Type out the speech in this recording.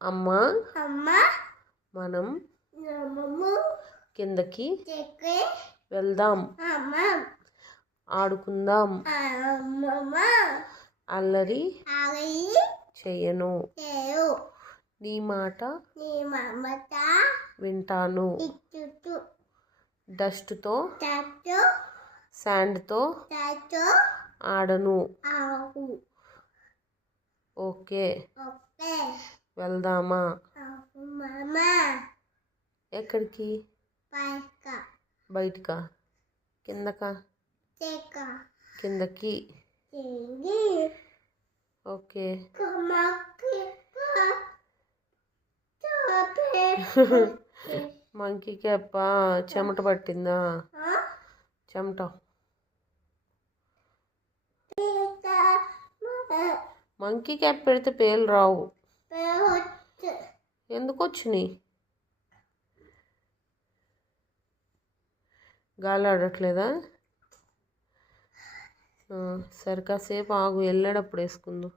అమ్మ మనం కిందకి వెళ్దాం, ఆడుకుందాం, అల్లరి చెయ్యను, నీ మాట వింటాను, డస్ట్తో శాండ్తో ఆడను. ఓకే వెళ్దామా? ఎక్కడికి? బయటికా? కిందకా? కిందకి. ఓకే మంకీ క్యాప్ చెమట పట్టిందా? చెమట. మంకీ క్యాప్ పెడితే పేలు రావు. ఎందుకు వచ్చినాయి? గాలి ఆడట్లేదా? సరే కాసేపు ఆగు, వెళ్ళేటప్పుడు వేసుకుందు.